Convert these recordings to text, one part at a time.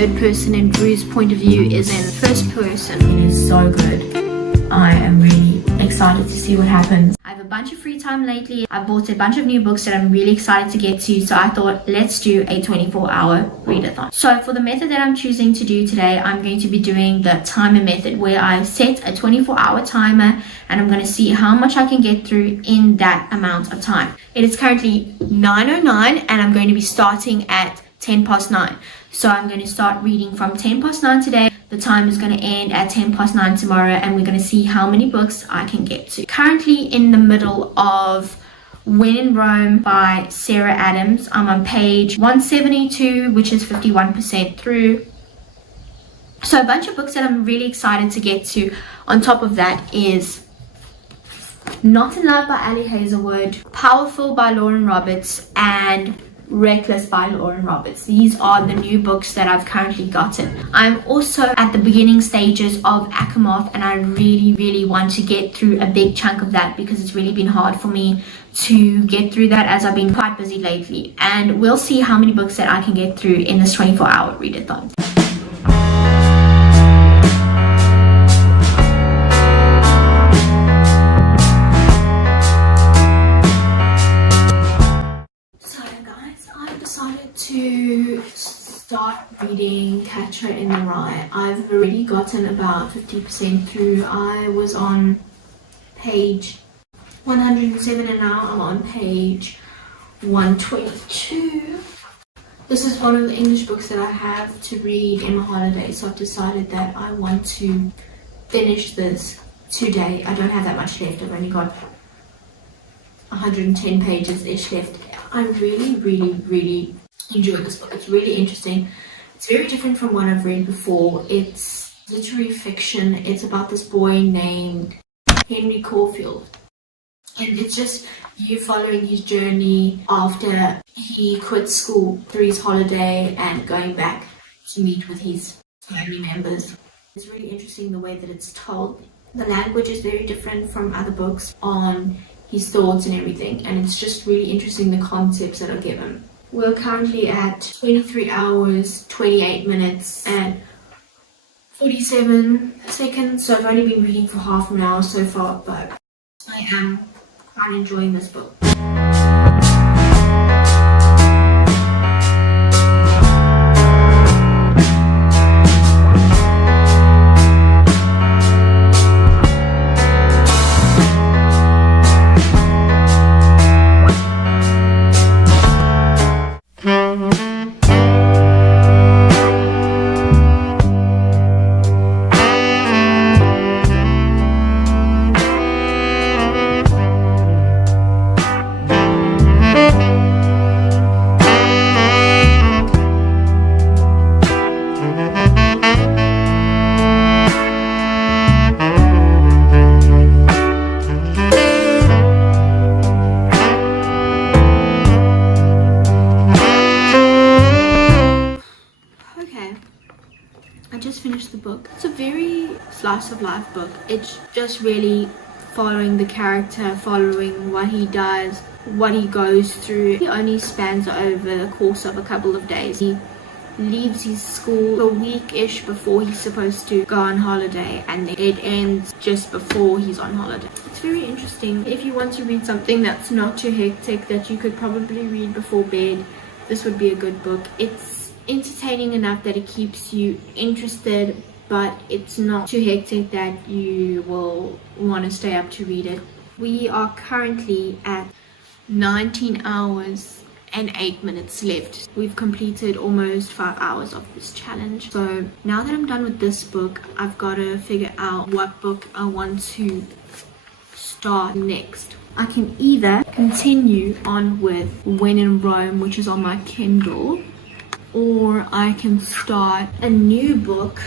third person and Drew's point of view is in first person. It is so good. I am really excited to see what happens. I have a bunch of free time lately. I bought a bunch of new books that I'm really excited to get to, so I thought let's do a 24-hour readathon. So for the method that I'm choosing to do today, I'm going to be doing the timer method, where I set a 24-hour timer and I'm going to see how much I can get through in that amount of time. It is currently 9:09 and I'm going to be starting at 9:10. So I'm going to start reading from 9:10 today. The time is going to end at 9:10 tomorrow, and we're going to see how many books I can get to. Currently in the middle of When in Rome by Sarah Adams. I'm on page 172, which is 51% through. So a bunch of books that I'm really excited to get to. On top of that is Not in Love by Ali Hazelwood, Powerful by Lauren Roberts, and Reckless by Lauren Roberts. These are the new books that I've currently gotten. I'm also at the beginning stages of Akamoth, and I really want to get through a big chunk of that because it's really been hard for me to get through that as I've been quite busy lately. And we'll see how many books that I can get through in this 24-hour readathon. To start reading Catcher in the Rye. I've already gotten about 50% through. I was on page 107 and now I'm on page 122. This is one of the English books that I have to read in my holiday, so I've decided that I want to finish this today. I don't have that much left. I've only got 110 pages ish left. I really enjoy this book. It's really interesting. It's very different from what I've read before. It's literary fiction. It's about this boy named Henry Caulfield, and it's just you following his journey after he quit school through his holiday and going back to meet with his family members. It's really interesting the way that it's told. The language is very different from other books on his thoughts and everything, and it's just really interesting the concepts that are given. We're currently at 23 hours, 28 minutes and 47 seconds, so I've only been reading for half an hour so far, but I am quite enjoying this book. Finished the book. It's a very slice of life book. It's just really following the character, following what he does, what he goes through. He only spans over the course of a couple of days. He leaves his school a week-ish before he's supposed to go on holiday, and it ends just before he's on holiday. It's very interesting. If you want to read something that's not too hectic, that you could probably read before bed, this would be a good book. It's entertaining enough that it keeps you interested, but it's not too hectic that you will want to stay up to read it. We are currently at 19 hours and 8 minutes left. We've completed almost 5 hours of this challenge. So now that I'm done with this book, I've got to figure out what book I want to start next. I can either continue on with When in Rome, which is on my Kindle, or I can start a new book.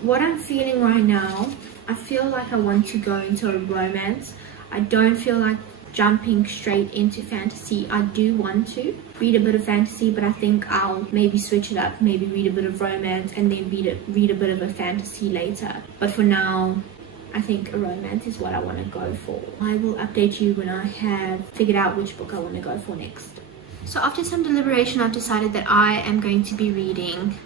What I'm feeling right now, I feel like I want to go into a romance. I don't feel like jumping straight into fantasy. I do want to read a bit of fantasy, but I think I'll maybe switch it up, maybe read a bit of romance and then read a bit of a fantasy later. But for now, I think a romance is what I want to go for. I will update you when I have figured out which book I want to go for next. So after some deliberation, I've decided that I am going to be reading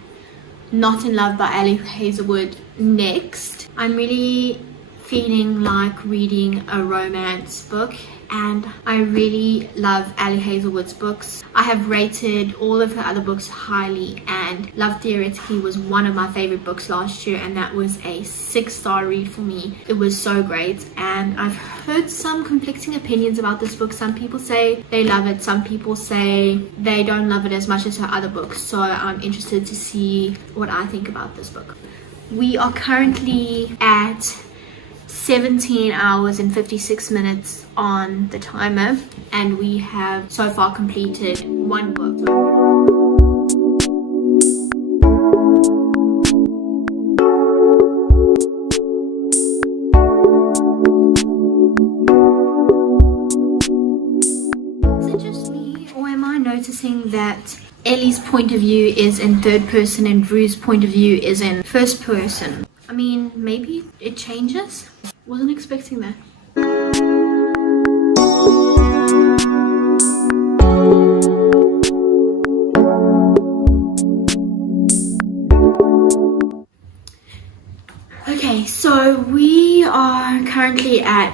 Not in Love by Ali Hazelwood next. I'm really feeling like reading a romance book, and I really love Ali Hazelwood's books. I have rated all of her other books highly, and Love Theoretically was one of my favorite books last year, and that was a 6-star read for me. It was so great, and I've heard some conflicting opinions about this book. Some people say they love it, some people say they don't love it as much as her other books, so I'm interested to see what I think about this book. We are currently at 17 hours and 56 minutes on the timer, and we have so far completed one book. Is it just me, or am I noticing that Ellie's point of view is in third person and Rue's point of view is in first person? I mean, maybe it changes. Wasn't expecting that. Okay, so we are currently at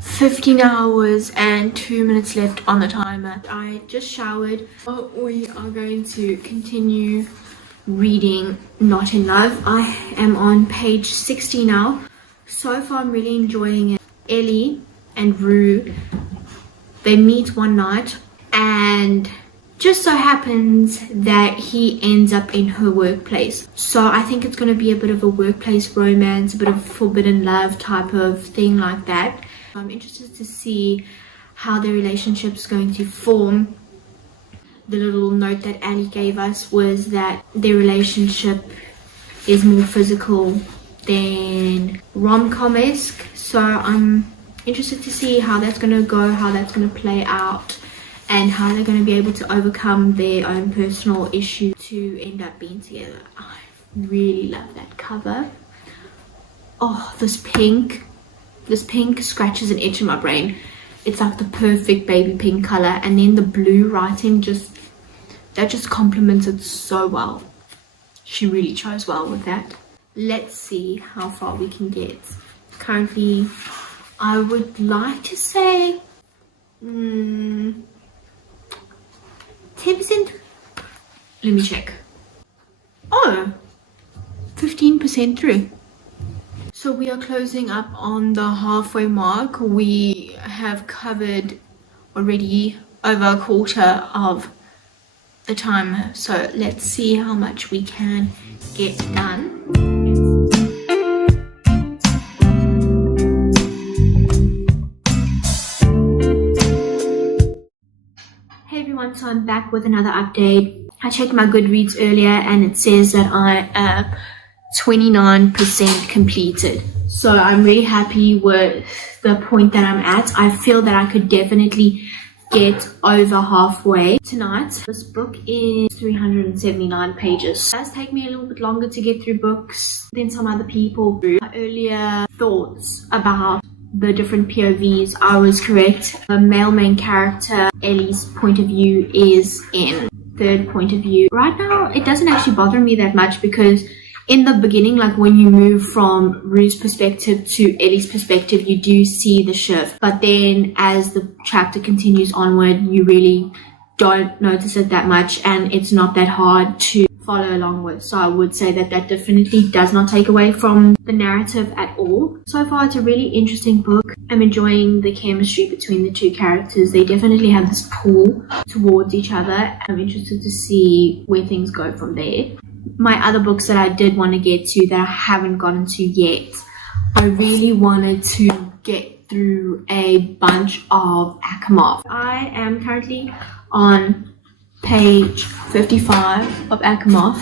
15 hours and 2 minutes left on the timer. I just showered. We are going to continue reading Not in Love. I am on page 60 now. So far I'm really enjoying it. Ellie and Rue, they meet one night, and just so happens that he ends up in her workplace. So I think it's going to be a bit of a workplace romance, a bit of forbidden love type of thing like that. I'm interested to see how their relationship's going to form. The little note that Ali gave us was that their relationship is more physical than rom-com-esque, so I'm interested to see how that's going to go, how that's going to play out, and how they're going to be able to overcome their own personal issue to end up being together. I really love that cover. Oh, this pink scratches an itch in my brain. It's like the perfect baby pink color, and then the blue writing just complements it so well. She really chose well with that. Let's see how far we can get. Currently, I would like to say 10%. Let me check. Oh, 15% through. So we are closing up on the halfway mark. We have covered already over a quarter of the timer. So let's see how much we can get done. So I'm back with another update. I checked my Goodreads earlier and it says that I am 29% completed. So I'm really happy with the point that I'm at. I feel that I could definitely get over halfway tonight. This book is 379 pages. It does take me a little bit longer to get through books than some other people. My earlier thoughts about the different POVs, I was correct. The male main character, Ellie's point of view, is in third point of view. Right now, it doesn't actually bother me that much because in the beginning, like when you move from Rue's perspective to Ellie's perspective, you do see the shift. But then as the chapter continues onward, you really don't notice it that much, and it's not that hard to follow along with. So I would say that that definitely does not take away from the narrative at all. So far, it's a really interesting book. I'm enjoying the chemistry between the two characters. They definitely have this pull towards each other. I'm interested to see where things go from there. My other books that I did want to get to that I haven't gotten to yet, I really wanted to get through a bunch of Asimov. I am currently on page 55 of Asimov.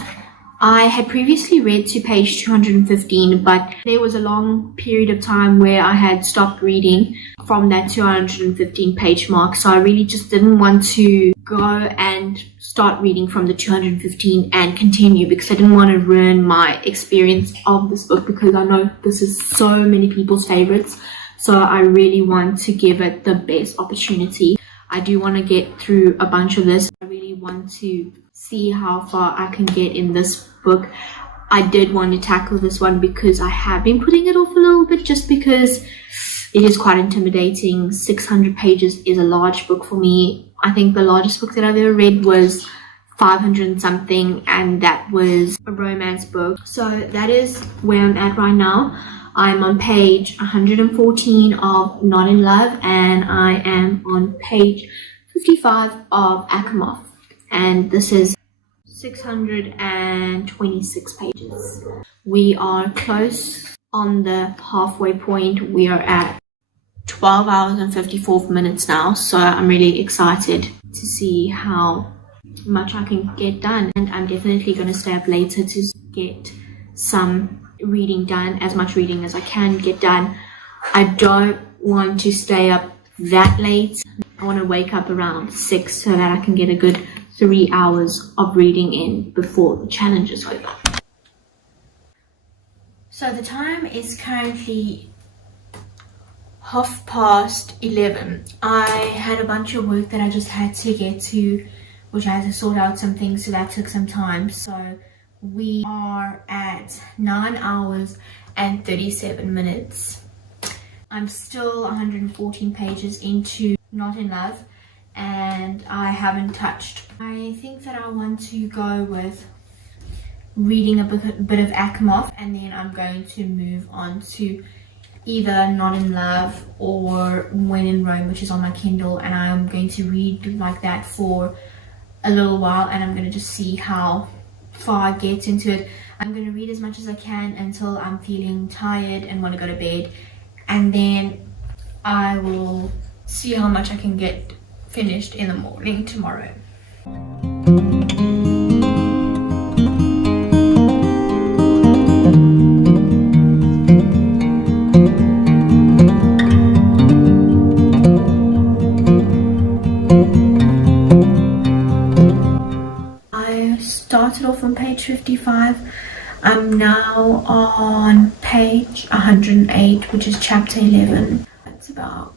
I had previously read to page 215, but there was a long period of time where I had stopped reading from that 215 page mark, so I really just didn't want to go and start reading from the 215 and continue because I didn't want to ruin my experience of this book, because I know this is so many people's favorites, so I really want to give it the best opportunity. I do want to get through a bunch of this. I really want to see how far I can get in this book. I did want to tackle this one because I have been putting it off a little bit, just because it is quite intimidating. 600 pages is a large book for me. I think the largest book that I've ever read was 500 and something, and that was a romance book. So that is where I'm at right now. I'm on page 114 of Not in Love, and I am on page 55 of Asimov, and this is 626 pages. We are close on the halfway point. We are at 12 hours and 54 minutes now, so I'm really excited to see how much I can get done, and I'm definitely going to stay up later to get some reading done, as much reading as I can get done. I don't want to stay up that late. I want to wake up around 6 so that I can get a good 3 hours of reading in before the challenge is over. So the time is currently 11:30. I had a bunch of work that I just had to get to, which I had to sort out some things, so that took some time. So we are at 9 hours and 37 minutes. I'm still 114 pages into Not in Love, and I haven't touched. I think that I want to go with reading a bit of Asimov, and then I'm going to move on to either Not in Love or When in Rome, which is on my Kindle, and I'm going to read like that for a little while, and I'm going to just see how far I get into it. I'm going to read as much as I can until I'm feeling tired and want to go to bed, and then I will see how much I can get finished in the morning tomorrow. Started off on page 55. I'm now on page 108, which is chapter 11. That's about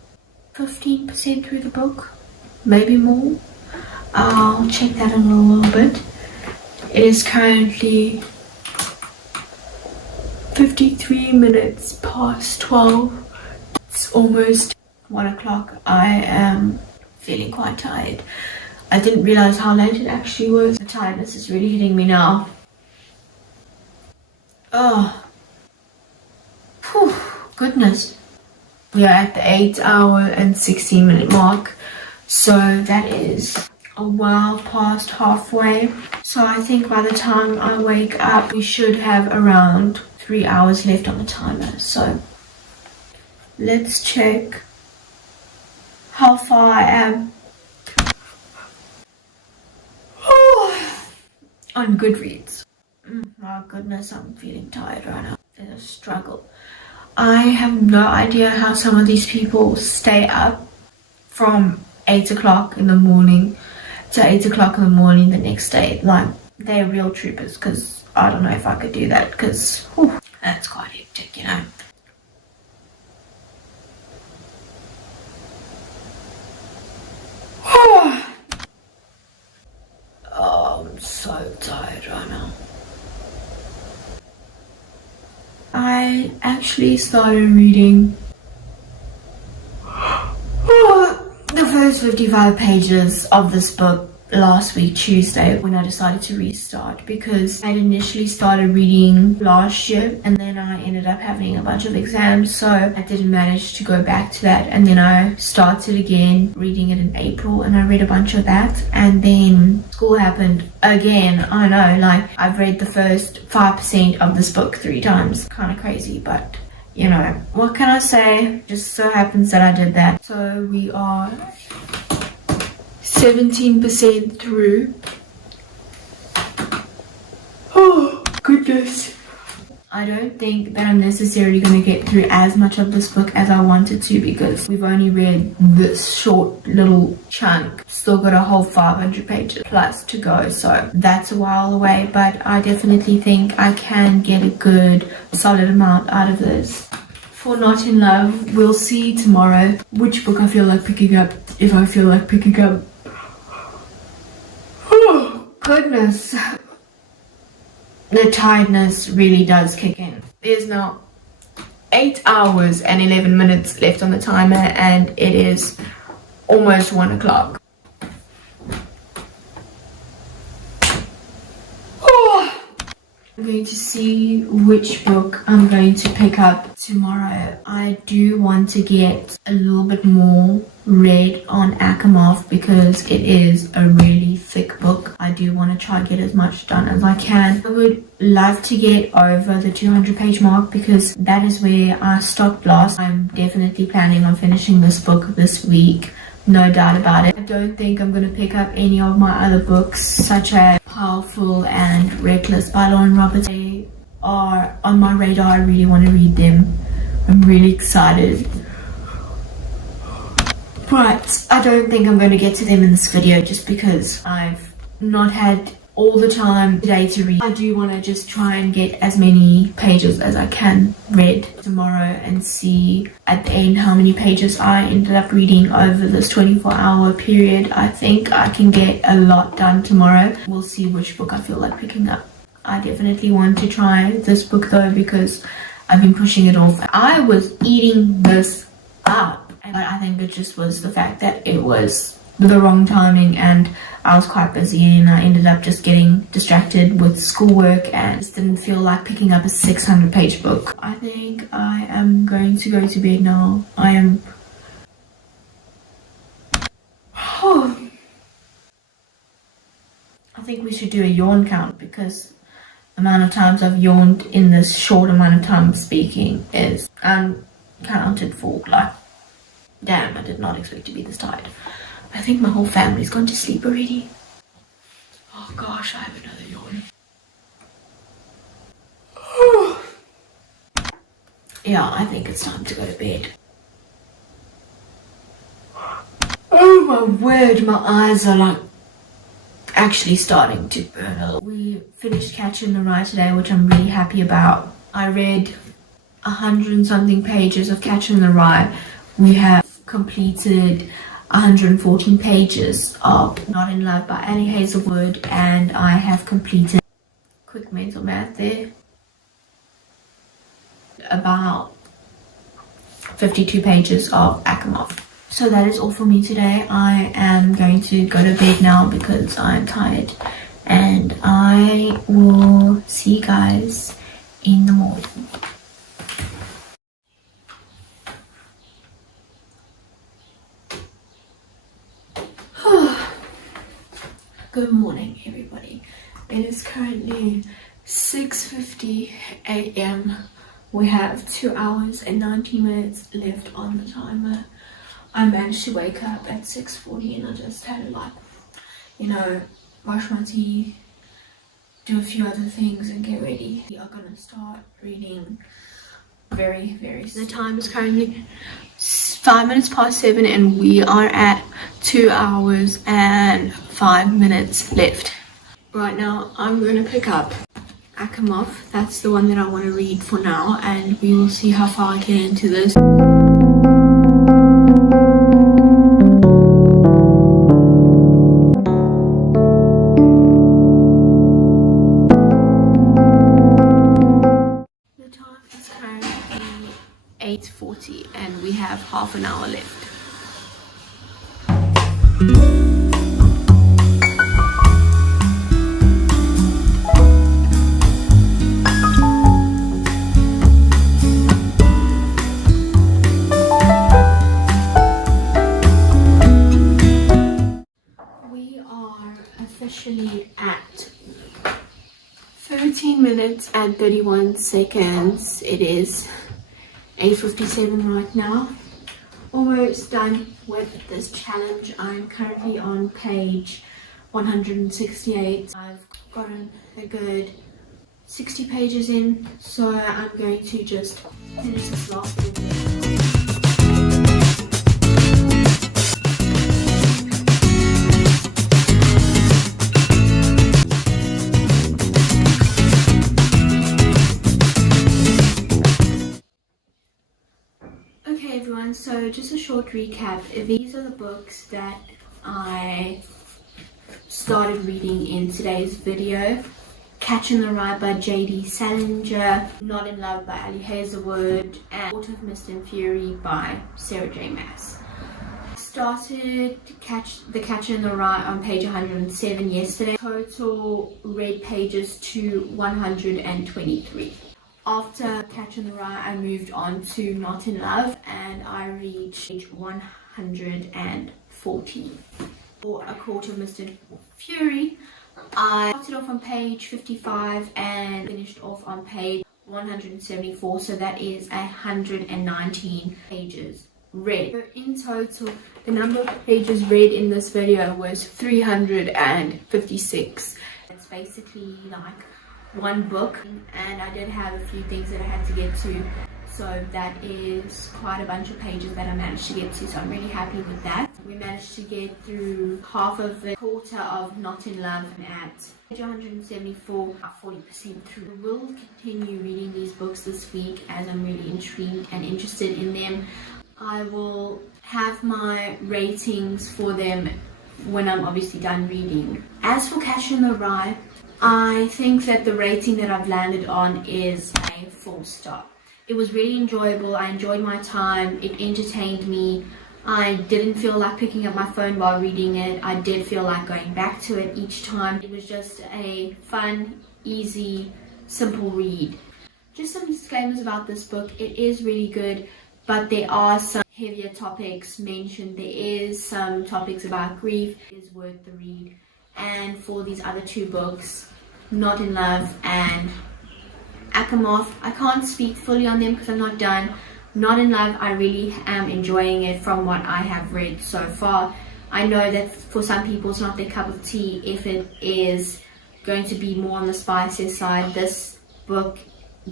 15% through the book, maybe more. I'll check that in a little bit. It is currently 53 minutes past 12. It's almost 1 o'clock. I am feeling quite tired. I didn't realize how late it actually was. The tiredness is really hitting me now. Oh, whew, goodness. We are at the 8 hour and 16 minute mark. So that is a while past halfway. So I think by the time I wake up, we should have around 3 hours left on the timer. So let's check how far I am on Goodreads. Oh goodness, I'm feeling tired right now. It's a struggle. I have no idea how some of these people stay up from 8 o'clock in the morning to 8 o'clock in the morning the next day. Like, they're real troopers, because I don't know if I could do that, because that's quite hectic, you know. Oh, I'm so tired right now. I actually started reading the first 55 pages of this book last week, Tuesday, when I decided to restart, because I initially started reading last year and then I ended up having a bunch of exams, so I didn't manage to go back to that, and then I started again reading it in April and I read a bunch of that, and then school happened again. I know, like, I've read the first 5% of this book 3 times. Kind of crazy, but you know, what can I say? Just so happens that I did that. So we are 17% through. Oh, goodness. I don't think that I'm necessarily going to get through as much of this book as I wanted to, because we've only read this short little chunk. Still got a whole 500 pages plus to go, so that's a while away, but I definitely think I can get a good solid amount out of this. For Not in Love, we'll see tomorrow which book I feel like picking up, if I feel like picking up. goodness, the tiredness really does kick in. There's now 8 hours and 11 minutes left on the timer, and it is almost 1 o'clock. I'm going to see which book I'm going to pick up tomorrow. I do want to get a little bit more read on Asimov because it is a really thick book. I do want to try and get as much done as I can. I would love to get over the 200-page mark because that is where I stopped last. I'm definitely planning on finishing this book this week. No doubt about it. I don't think I'm going to pick up any of my other books, such as Powerful and Reckless by Lauren Roberts. They are on my radar. I really want to read them. I'm really excited. But I don't think I'm going to get to them in this video just because I've not had all the time today to read. I do want to just try and get as many pages as I can read tomorrow and see at the end how many pages I ended up reading over this 24-hour period. I think I can get a lot done tomorrow. We'll see which book I feel like picking up. I definitely want to try this book though because I've been pushing it off. I was eating this up, and I think it just was the fact that it was the wrong timing and I was quite busy, and I ended up just getting distracted with schoolwork and just didn't feel like picking up a 600-page book. I think I am going to go to bed now. I think we should do a yawn count because the amount of times I've yawned in this short amount of time of speaking is uncounted for. Like, damn, I did not expect to be this tired. I think my whole family's gone to sleep already. Oh gosh, I have another yawn. Yeah, I think it's time to go to bed. Oh my word, my eyes are like actually starting to burn a little. We finished Catching the Rye today, which I'm really happy about. I read 100 and something pages of Catching the Rye. We have completed 114 pages of Not in Love by Annie Hazelwood, and I have completed, quick mental math there, about 52 pages of Asimov. So that is all for me today. I am going to go to bed now because I'm tired, and I will see you guys in the morning. Good morning, everybody. It is currently 6:50 a.m. We have 2 hours and 19 minutes left on the timer. I managed to wake up at 6:40 and I just had to, like, you know, brush my teeth, do a few other things and get ready. We are gonna start reading very soon. The time is currently 5 minutes past 7 and we are at 2 hours and 5 minutes left. Right now I'm going to pick up Asimov. That's the one that I want to read for now, and we will see how far I get into this. The time is currently 8:40 and we have half an hour left. We are officially at 13 minutes and 31 seconds. It is 8:57 right now. Almost done with this challenge. I'm currently on page 168. I've gotten a good 60 pages in, so I'm going to just finish this last bit. Okay everyone, so just a short recap. These are the books that I started reading in today's video. Catch in the Rye by J.D. Salinger, Not in Love by Ali Hazelwood, and Court of Mist and Fury by Sarah J. Maas. I started The Catcher in the Rye on page 107 yesterday. Total read pages to 123. After Catch in the Rye, I moved on to Not in Love, and I reached page 140. For A Court of Mist and Fury, I started off on page 55 and finished off on page 174, so that is 119 pages read. So in total, the number of pages read in this video was 356. It's basically like one book, and I did have a few things that I had to get to, so that is quite a bunch of pages that I managed to get to, so I'm really happy with that. We managed to get through half of the quarter of Not in Love at page 174, about 40% through. We will continue reading these books this week as I'm really intrigued and interested in them. I will have my ratings for them when I'm obviously done reading. As for Catch in the Rye, I think that the rating that I've landed on is a 4-star. It was really enjoyable. I enjoyed my time. It entertained me. I didn't feel like picking up my phone while reading it. I did feel like going back to it each time. It was just a fun, easy, simple read. Just some disclaimers about this book. It is really good, but there are some heavier topics mentioned. There is some topics about grief. It is worth the read. And for these other two books, Not in Love and Akamoth, I can't speak fully on them because I'm not done. Not in Love, I really am enjoying it from what I have read so far. I know that for some people it's not their cup of tea if it is going to be more on the spicier side. This book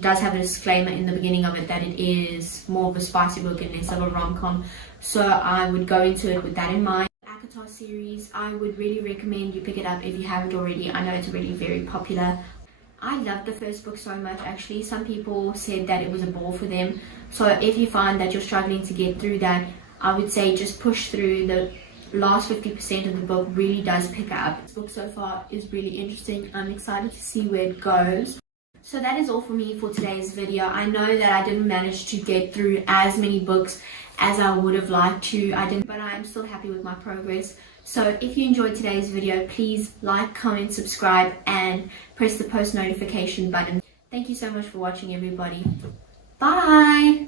does have a disclaimer in the beginning of it that it is more of a spicy book and less of a rom-com, so I would go into it with that in mind. Akatar series, I would really recommend you pick it up if you haven't already. I know it's already very popular. I loved the first book so much actually. Some people said that it was a bore for them, so if you find that you're struggling to get through that, I would say just push through. The last 50% of the book really does pick up. This book so far is really interesting. I'm excited to see where it goes. So that is all for me for today's video. I know that I didn't manage to get through as many books as I would have liked to. But I'm still happy with my progress. So if you enjoyed today's video, please like, comment, subscribe, and press the post notification button. Thank you so much for watching, everybody. Bye!